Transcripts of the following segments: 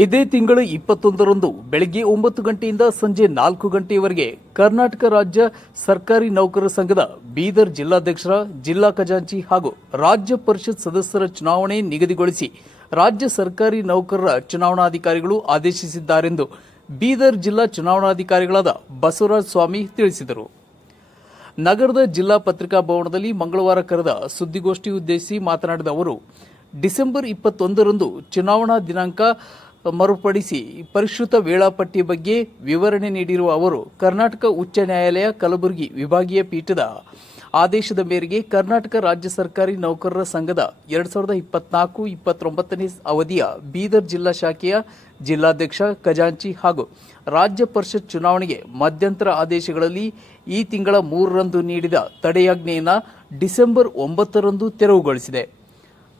ಇದೇ ತಿಂಗಳ 21ರಂದು ಬೆಳಗ್ಗೆ 9 ಗಂಟೆಯಿಂದ ಸಂಜೆ 4 ಗಂಟೆಯವರೆಗೆ ಕರ್ನಾಟಕ ರಾಜ್ಯ ಸರ್ಕಾರಿ ನೌಕರರ ಸಂಘದ ಬೀದರ್ ಜಿಲ್ಲಾಧ್ಯಕ್ಷರ, ಜಿಲ್ಲಾ ಖಜಾಂಚಿ ಹಾಗೂ ರಾಜ್ಯ ಪರಿಷತ್ ಸದಸ್ಯರ ಚುನಾವಣೆ ನಿಗದಿಗೊಳಿಸಿ ರಾಜ್ಯ ಸರ್ಕಾರಿ ನೌಕರರ ಚುನಾವಣಾಧಿಕಾರಿಗಳು ಆದೇಶಿಸಿದ್ದಾರೆಂದು ಬೀದರ್ ಜಿಲ್ಲಾ ಚುನಾವಣಾಧಿಕಾರಿಗಳಾದ ಬಸವರಾಜ ಸ್ವಾಮಿ ತಿಳಿಸಿದರು. ನಗರದ ಜಿಲ್ಲಾ ಪತ್ರಿಕಾ ಭವನದಲ್ಲಿ ಮಂಗಳವಾರ ಕರೆದ ಸುದ್ದಿಗೋಷ್ಠಿ ಉದ್ದೇಶಿಸಿ ಮಾತನಾಡಿದ ಅವರು, ಡಿಸೆಂಬರ್ 21ರಂದು ಚುನಾವಣಾ ದಿನಾಂಕ ಮರುಪಡಿಸಿ ಪರಿಷ್ಕೃತ ವೇಳಾಪಟ್ಟಿ ಬಗ್ಗೆ ವಿವರಣೆ ನೀಡಿರುವ ಅವರು, ಕರ್ನಾಟಕ ಉಚ್ಚ ನ್ಯಾಯಾಲಯ ಕಲಬುರಗಿ ವಿಭಾಗೀಯ ಪೀಠದ ಆದೇಶದ ಮೇರೆಗೆ ಕರ್ನಾಟಕ ರಾಜ್ಯ ಸರ್ಕಾರಿ ನೌಕರರ ಸಂಘದ 2024-29ನೇ ಅವಧಿಯ ಬೀದರ್ ಜಿಲ್ಲಾ ಶಾಖೆಯ ಜಿಲ್ಲಾಧ್ಯಕ್ಷ, ಖಜಾಂಚಿ ಹಾಗೂ ರಾಜ್ಯ ಪರಿಷತ್ ಚುನಾವಣೆಗೆ ಮಧ್ಯಂತರ ಆದೇಶಗಳಲ್ಲಿ ಈ ತಿಂಗಳ 3ರಂದು ನೀಡಿದ ತಡೆಯಾಜ್ಞೆಯನ್ನು ಡಿಸೆಂಬರ್ 9ರಂದು ತೆರವುಗೊಳಿಸಿದೆ.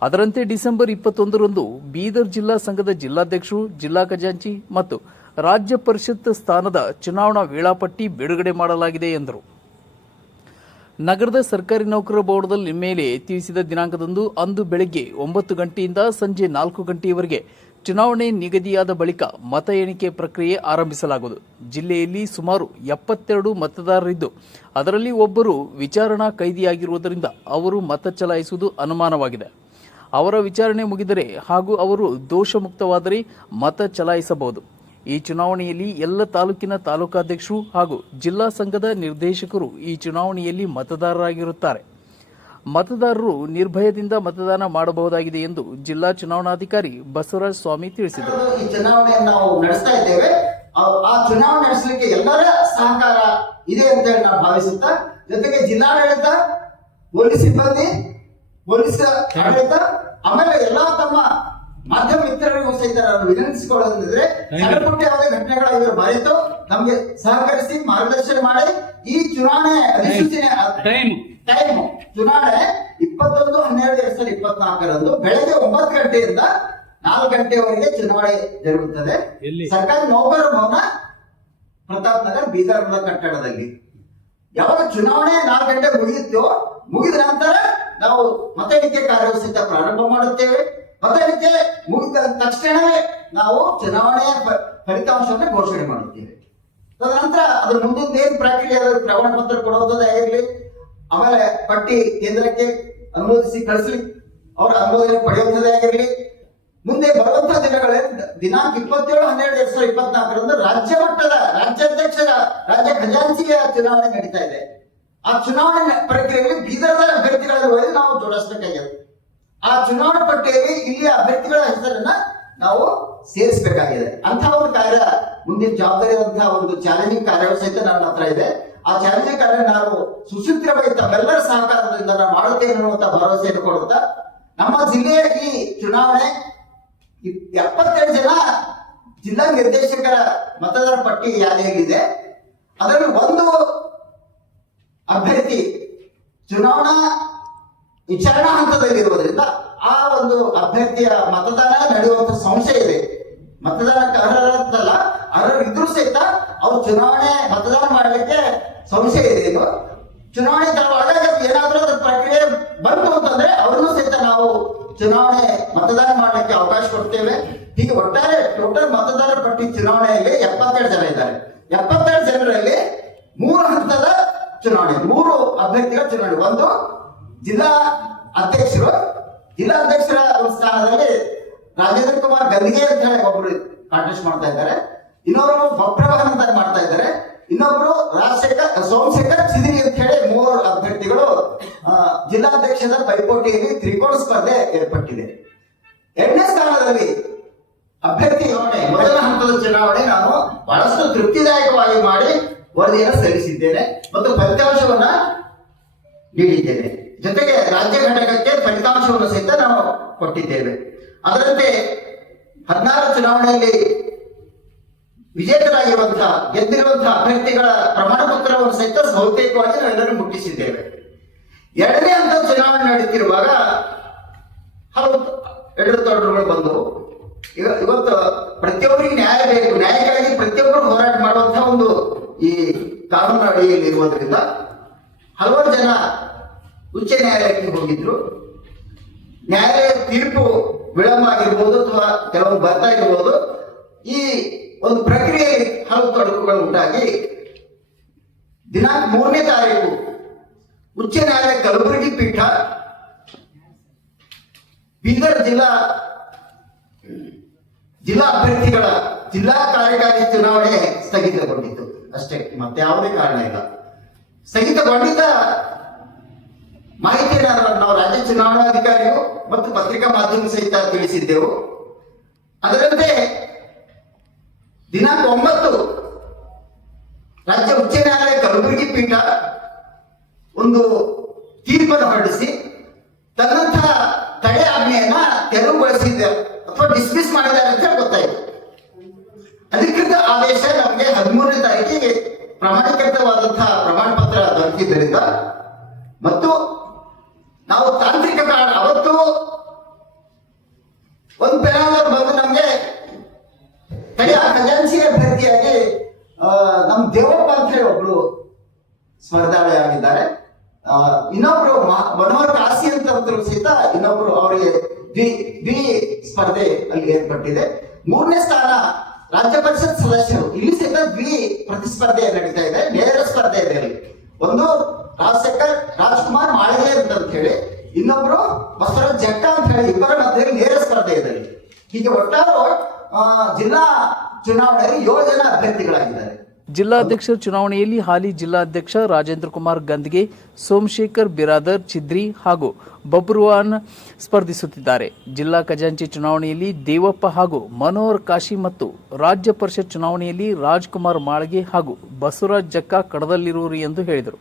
ಅದರಂತೆ ಡಿಸೆಂಬರ್ 21ರಂದು ಬೀದರ್ ಜಿಲ್ಲಾ ಸಂಘದ ಜಿಲ್ಲಾಧ್ಯಕ್ಷರು, ಜಿಲ್ಲಾ ಖಜಾಂಚಿ ಮತ್ತು ರಾಜ್ಯ ಪರಿಷತ್ ಸ್ಥಾನದ ಚುನಾವಣಾ ವೇಳಾಪಟ್ಟಿ ಬಿಡುಗಡೆ ಮಾಡಲಾಗಿದೆ ಎಂದರು. ನಗರದ ಸರ್ಕಾರಿ ನೌಕರರ ಭವನದಲ್ಲಿ ಮೇಲೆ ತಿಳಿಸಿದ ದಿನಾಂಕದಂದು ಅಂದು ಬೆಳಗ್ಗೆ 9 ಗಂಟೆಯಿಂದ ಸಂಜೆ 4 ಗಂಟೆಯವರೆಗೆ ಚುನಾವಣೆ ನಿಗದಿಯಾದ ಬಳಿಕ ಮತ ಎಣಿಕೆ ಪ್ರಕ್ರಿಯೆ ಆರಂಭಿಸಲಾಗುವುದು. ಜಿಲ್ಲೆಯಲ್ಲಿ ಸುಮಾರು 72 ಮತದಾರರಿದ್ದು ಅದರಲ್ಲಿ ಒಬ್ಬರು ವಿಚಾರಣಾ ಕೈದಿಯಾಗಿರುವುದರಿಂದ ಅವರು ಮತ ಚಲಾಯಿಸುವುದು ಅನುಮಾನವಾಗಿದೆ. ಅವರ ವಿಚಾರಣೆ ಮುಗಿದರೆ ಹಾಗೂ ಅವರು ದೋಷಮುಕ್ತವಾದರೆ ಮತ ಚಲಾಯಿಸಬಹುದು. ಈ ಚುನಾವಣೆಯಲ್ಲಿ ಎಲ್ಲ ತಾಲೂಕಿನ ತಾಲೂಕಾಧ್ಯಕ್ಷರು ಹಾಗೂ ಜಿಲ್ಲಾ ಸಂಘದ ನಿರ್ದೇಶಕರು ಈ ಚುನಾವಣೆಯಲ್ಲಿ ಮತದಾರರಾಗಿರುತ್ತಾರೆ. ಮತದಾರರು ನಿರ್ಭಯದಿಂದ ಮತದಾನ ಮಾಡಬಹುದಾಗಿದೆ ಎಂದು ಜಿಲ್ಲಾ ಚುನಾವಣಾಧಿಕಾರಿ ಬಸವರಾಜ ಸ್ವಾಮಿ ತಿಳಿಸಿದರು. ಈ ಚುನಾವಣೆಯನ್ನು ನಾವು ನಡೆಸ್ತಾ ಇದ್ದೇವೆ. ಆ ಚುನಾವಣೆ ನಡೆಸಲಿಕ್ಕೆ ಎಲ್ಲರ ಸಹಕಾರ ಇದೆ ಅಂತ ಹೇಳಿ ನಾವು ಭಾವಿಸುತ್ತಾ, ಜೊತೆಗೆ ಜಿಲ್ಲಾಡಳಿತ, ಪೊಲೀಸ್ ಸಿಬ್ಬಂದಿ, ಪೊಲೀಸ್ ಆಡಳಿತ, ಆಮೇಲೆ ಎಲ್ಲಾ ತಮ್ಮ ಮಾಧ್ಯಮ ಮಿತ್ರರಿಗೂ ಸಹಿತ ನಾನು ವಿನಂತಿಸಿಕೊಳ್ಳೋದಂದ್ರೆ, ಸಣ್ಣ ಪುಟ್ಟ ಯಾವುದೇ ಘಟನೆಗಳಾಗಿರೋ ಬರೆದು ನಮಗೆ ಸಹಕರಿಸಿ ಮಾರ್ಗದರ್ಶನ ಮಾಡಿ ಈ ಚುನಾವಣೆ ಅಧಿಸೂಚನೆ ಟೈಮ್ ಚುನಾವಣೆ 21/12/2024ರಂದು ಬೆಳಗ್ಗೆ 9 ಗಂಟೆಯಿಂದ 4 ಗಂಟೆಯವರೆಗೆ ಚುನಾವಣೆ ಜರುಗುತ್ತದೆ. ಸರ್ಕಾರಿ ನೌಕರರ ಭವನ, ಪ್ರತಾಪ್ ನಗರ್, ಬೀದರ್ ಕಟ್ಟಡದಲ್ಲಿ. ಯಾವಾಗ ಚುನಾವಣೆ 4 ಗಂಟೆ ಮುಗಿದ ನಂತರ ನಾವು ಮತ ಎಣಿಕೆ ಕಾರ್ಯವು ಸಹಿತ ಪ್ರಾರಂಭ ಮಾಡುತ್ತೇವೆ. ಮತ ಎಣಿಕೆ ಮುಗಿದ ತಕ್ಷಣವೇ ನಾವು ಚುನಾವಣೆಯ ಫಲಿತಾಂಶವನ್ನು ಘೋಷಣೆ ಮಾಡುತ್ತೇವೆ. ತದನಂತರ ಅದ್ರ ಮುಂದಿನ ಏನ್ ಪ್ರಕ್ರಿಯೆ, ಪ್ರಮಾಣ ಪತ್ರ ಕೊಡುವುದೇ ಆಗಿರಲಿ, ಆಮೇಲೆ ಪಟ್ಟಿ ಕೇಂದ್ರಕ್ಕೆ ಅನುಮೋದಿಸಿ ಕಳಿಸ್ಲಿ, ಅವರ ಅನುಮೋದನೆ ಪಡೆಯುವುದೇ ಆಗಿರಲಿ, ಮುಂದೆ ಬರುವಂತಹ ದಿನಾಂಕ 27/12/2024ರಂದು ರಾಜ್ಯ ಮಟ್ಟದ ರಾಜ್ಯಾಧ್ಯಕ್ಷರ, ರಾಜ್ಯ ಖಜಾಂಚಿಯ ಚುನಾವಣೆ ನಡೀತಾ ಇದೆ. ಆ ಚುನಾವಣೆ ಪ್ರಕ್ರಿಯೆಯಲ್ಲಿ ಬೀದರ್ದ ಅಭ್ಯರ್ಥಿಗಳನ್ನು ನಾವು ಜೋಡಿಸಬೇಕಾಗಿದೆ. ಆ ಚುನಾವಣಾ ಪಟ್ಟಿಯಲ್ಲಿ ಇಲ್ಲಿಯ ಅಭ್ಯರ್ಥಿಗಳ ಹೆಸರನ್ನ ನಾವು ಸೇರಿಸಬೇಕಾಗಿದೆ. ಅಂತಹ ಒಂದು ಕಾರ್ಯ, ಮುಂದಿನ ಜವಾಬ್ದಾರಿಯಾದಂತಹ ಒಂದು ಚಾಲೆಂಜಿಂಗ್ ಕಾರ್ಯವೂ ಸಹಿತ ನನ್ನ ಹತ್ರ ಇದೆ. ಆ ಚಾಲೆಂಜಿಂಗ್ ಕಾರ್ಯ ನಾವು ಸುಸೂತ್ರವಾಗಿ ತಮ್ಮೆಲ್ಲರ ಸಹಕಾರದಿಂದ ನಾವು ಮಾಡುತ್ತೇವೆ ಅನ್ನುವಂತ ಭರವಸೆಯನ್ನು ಕೊಡುತ್ತಾ, ನಮ್ಮ ಜಿಲ್ಲೆಯ ಈ ಚುನಾವಣೆ 72 ಜನ ಜಿಲ್ಲಾ ನಿರ್ದೇಶಕರ ಮತದಾರ ಪಟ್ಟಿ ಯಾದಿಯಲ್ಲಿದೆ. ಅದರಲ್ಲಿ ಒಂದು ಅಭ್ಯರ್ಥಿ ಚುನಾವಣಾ ವಿಚಾರಣಾ ಹಂತದಲ್ಲಿರುವುದರಿಂದ ಆ ಒಂದು ಅಭ್ಯರ್ಥಿಯ ಮತದಾನ ನಡೆಯುವಂತ ಸಂಶಯ ಇದೆ. ಮತದಾನ ಅರ್ಹರಲ್ಲ, ಅರ್ಹರಿದ್ರೂ ಸಹಿತ ಅವ್ರು ಚುನಾವಣೆ ಮತದಾನ ಮಾಡಲಿಕ್ಕೆ ಸಂಶಯ ಇದೆ. ಇನ್ನು ಚುನಾವಣೆ ಒಳಗೆ ಏನಾದ್ರೂ ಅದ್ರ ಪ್ರಕ್ರಿಯೆ ಬಂತು ಅಂತಂದ್ರೆ ಅವ್ರನ್ನೂ ಸಹಿತ ನಾವು ಚುನಾವಣೆ ಮತದಾನ ಮಾಡಲಿಕ್ಕೆ ಅವಕಾಶ ಕೊಡ್ತೇವೆ. ಹೀಗೆ ಒಟ್ಟಾರೆ ಟೋಟಲ್ ಮತದಾರ ಪಟ್ಟಿ ಚುನಾವಣೆಯಲ್ಲಿ 72 ಜನ ಇದ್ದಾರೆ. 72 ಜನರಲ್ಲಿ 3 ಹಂತದ ಚುನಾವಣೆ, 3 ಅಭ್ಯರ್ಥಿಗಳ ಚುನಾವಣೆ. ಒಂದು ಜಿಲ್ಲಾ ಅಧ್ಯಕ್ಷರ ಒಂದು ಸ್ಥಾನದಲ್ಲಿ ರಾಜೇಂದ್ರ ಕುಮಾರ್ ಗದ್ದಿಗೆ ಅಂತ ಹೇಳಿ ಒಬ್ರು ಕಾಂಟೆಸ್ಟ್ ಮಾಡ್ತಾ ಇದ್ದಾರೆ. ಇನ್ನೊಬ್ರು ಬಪ್ರಭಾನ್ ಅಂತ ಮಾಡ್ತಾ ಇದ್ದಾರೆ. ಇನ್ನೊಬ್ರು ಸೋಮಶೇಖರ್ ಚಿದಿರಿ ಅಂತ ಹೇಳಿ 3 ಅಭ್ಯರ್ಥಿಗಳು ಜಿಲ್ಲಾಧ್ಯಕ್ಷದ ಪೈಪೋಟಿಯಲ್ಲಿ ತ್ರಿಕೋನ ಸ್ಪರ್ಧೆ ಏರ್ಪಟ್ಟಿದೆ. 2ನೇ ಸ್ಥಾನದಲ್ಲಿ ಅಭ್ಯರ್ಥಿ ಮೊದಲ ಹಂತದ ಚುನಾವಣೆ ನಾನು ಬಹಳಷ್ಟು ತೃಪ್ತಿದಾಯಕವಾಗಿ ಮಾಡಿ ವರದಿಯನ್ನು ಸಲ್ಲಿಸಿದ್ದೇನೆ ಮತ್ತು ಫಲಿತಾಂಶವನ್ನ ನೀಡಿದ್ದೇನೆ. ಜೊತೆಗೆ ರಾಜ್ಯ ಘಟಕಕ್ಕೆ ಫಲಿತಾಂಶವನ್ನು ಸಹಿತ ನಾವು ಕೊಟ್ಟಿದ್ದೇವೆ. ಅದರಂತೆ 16 ಚುನಾವಣೆಯಲ್ಲಿ ವಿಜೇತರಾಗಿರುವಂತಹ, ಗೆದ್ದಿರುವಂತಹ ಅಭ್ಯರ್ಥಿಗಳ ಪ್ರಮಾಣ ಪತ್ರವನ್ನು ಸಹಿತ ಬಹುತೇಕವಾಗಿ ನಾವೆಲ್ಲರೂ ಮುಟ್ಟಿಸಿದ್ದೇವೆ. 2ನೇ ಹಂತದ ಚುನಾವಣೆ ನಡೆಯುತ್ತಿರುವಾಗ ಹಲವು ಎಡರುತೊಡರುಗಳು ಬಂದವು. ಇವತ್ತು ಪ್ರತಿಯೊಬ್ಬರಿಗೆ ನ್ಯಾಯ ಬೇಕು, ನ್ಯಾಯಕ್ಕಾಗಿ ಪ್ರತಿಯೊಬ್ಬರು ಹೋರಾಟ ಮಾಡುವಂತಹ ಒಂದು ಈ ಕಾನೂನು ಅಡಿಯಲ್ಲಿ ಇರುವುದರಿಂದ ಹಲವಾರು ಜನ ಉಚ್ಚ ನ್ಯಾಯಾಲಯಕ್ಕೆ ಹೋಗಿದ್ರು. ನ್ಯಾಯಾಲಯ ತೀರ್ಪು ವಿಳಂಬ ಆಗಿರ್ಬೋದು ಅಥವಾ ಕೆಲವೊಂದು ಬರ್ತಾ ಇರ್ಬೋದು. ಈ ಒಂದು ಪ್ರಕ್ರಿಯೆಯಲ್ಲಿ ಹಲವು ತೊಡಕುಗಳು ಉಂಟಾಗಿ ದಿನಾಂಕ 3ನೇ ತಾರೀಕು ಉಚ್ಚ ನ್ಯಾಯಾಲಯ ಕಲಬುರಗಿ ಪೀಠ ಬೀದರ್ ಜಿಲ್ಲಾ ಅಭ್ಯರ್ಥಿಗಳ ಜಿಲ್ಲಾ ಕಾರ್ಯಕಾರಿ ಚುನಾವಣೆ ಸ್ಥಗಿತಗೊಂಡಿತ್ತು ಅಷ್ಟೇ, ಮತ್ತೆ ಯಾವುದೇ ಕಾರಣ ಇಲ್ಲ. ಸ್ಥಗಿತಗೊಂಡಿದ್ದ ಮಾಹಿತಿಯನ್ನು ನಾವು ರಾಜ್ಯ ಚುನಾವಣಾಧಿಕಾರಿಗಳು ಮತ್ತು ಪತ್ರಿಕಾ ಮಾಧ್ಯಮ ಸಹಿತ ತಿಳಿಸಿದ್ದೆವು. ಅದರಂತೆ ದಿನಾಂಕ 9 ರಾಜ್ಯ ಉಚ್ಚ ನ್ಯಾಯಾಲಯ ಕಲಬುರಗಿ ಪೀಠ ಒಂದು ತೀರ್ಪನ್ನು ಹೊರಡಿಸಿ ತನ್ನಂತಹ ತಡೆ ಆಜ್ಞೆಯನ್ನ ತೆರವುಗೊಳಿಸಿದೆ ಅಥವಾ ಡಿಸ್ಮಿಸ್ ಮಾಡಿದ್ದಾರೆ ಅಂತ ಹೇಳಿ ಗೊತ್ತಾಯಿತು. ಅಧಿಕೃತ ಆದೇಶ ನಮಗೆ 13ನೇ ತಾರೀಕಿಗೆ ಪ್ರಮಾಣೀಕೃತವಾದಂತಹ ಪ್ರಮಾಣ ಪತ್ರ ದೊರಕಿದ್ದರಿಂದ ಮತ್ತು ನಾವು ತಾಂತ್ರಿಕ ಕಾರಣ ಅವತ್ತು ಒಂದು ಪೆನಾಲ್ ಬಂದು ನಮಗೆ ಖಜಾಂಚಿ ಅಭ್ಯರ್ಥಿಯಾಗಿ ನಮ್ ದೇವಪ್ಪ ಅಂತ ಹೇಳಿ ಒಬ್ರು ಸ್ಪರ್ಧಾಳಿ ಆಗಿದ್ದಾರೆ. ಇನ್ನೊಬ್ರು ಮನೋಹರ್ ಕಾಶಿ ಅಂತ ಸಹಿತ ಇನ್ನೊಬ್ರು ಅವರಿಗೆ ದ್ವಿ ಸ್ಪರ್ಧೆ ಅಲ್ಲಿ ಏರ್ಪಟ್ಟಿದೆ. 3ನೇ ಸ್ಥಾನ ರಾಜ್ಯ ಪರಿಷತ್ ಸದಸ್ಯರು, ಇಲ್ಲಿ ಸಹಿತ ದ್ವಿ ಪ್ರತಿಸ್ಪರ್ಧೆ ನಡೀತಾ ಇದೆ, ನೇರ ಸ್ಪರ್ಧೆ ಇದೆ ಅಲ್ಲಿ. ಒಂದು ರಾಜಶೇಖರ್ ರಾಜ್ಕುಮಾರ್ ಮಾಳಿಗೆ ಅಂತ ಹೇಳಿ, ಇನ್ನೊಬ್ರು ಬಸವರಾಜ್ ಜಟ್ಟ ಅಂತ ಹೇಳಿ, ಇಬ್ಬರ ಮಧ್ಯೆ ನೇರ ಸ್ಪರ್ಧೆ ಇದೆ. ಹೀಗೆ ಒಟ್ಟಾರೆ ಜಿಲ್ಲಾ ಚುನಾವಣೆಯಲ್ಲಿ 7 ಜನ ಅಭ್ಯರ್ಥಿಗಳಾಗಿದ್ದಾರೆ. ಜಿಲ್ಲಾಧ್ಯಕ್ಷರ ಚುನಾವಣೆಯಲ್ಲಿ ಹಾಲಿ ಜಿಲ್ಲಾಧ್ಯಕ್ಷ ರಾಜೇಂದ್ರ ಕುಮಾರ್ ಗಂದ್ಗೆ, ಸೋಮಶೇಖರ್ ಬಿರಾದರ್ ಚಿದ್ರಿ ಹಾಗೂ ಬಬ್ರುವಾನ್ ಸ್ಪರ್ಧಿಸುತ್ತಿದ್ದಾರೆ. ಜಿಲ್ಲಾ ಖಜಾಂಚಿ ಚುನಾವಣೆಯಲ್ಲಿ ದೇವಪ್ಪ ಹಾಗೂ ಮನೋಹರ್ ಕಾಶಿ ಮತ್ತು ರಾಜ್ಯ ಪರಿಷತ್ ಚುನಾವಣೆಯಲ್ಲಿ ರಾಜ್ಕುಮಾರ್ ಮಾಳ್ಗೆ ಹಾಗೂ ಬಸವರಾಜ್ ಜಕ್ಕ ಕಣದಲ್ಲಿರುವರು ಎಂದು ಹೇಳಿದರು.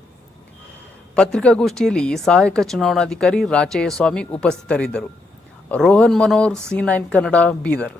ಪತ್ರಿಕಾಗೋಷ್ಠಿಯಲ್ಲಿ ಸಹಾಯಕ ಚುನಾವಣಾಧಿಕಾರಿ ರಾಚಯ್ಯ ಸ್ವಾಮಿ ಉಪಸ್ಥಿತರಿದ್ದರು. ರೋಹನ್ ಮನೋಹರ್, C9 ಕನ್ನಡ, ಬೀದರ್.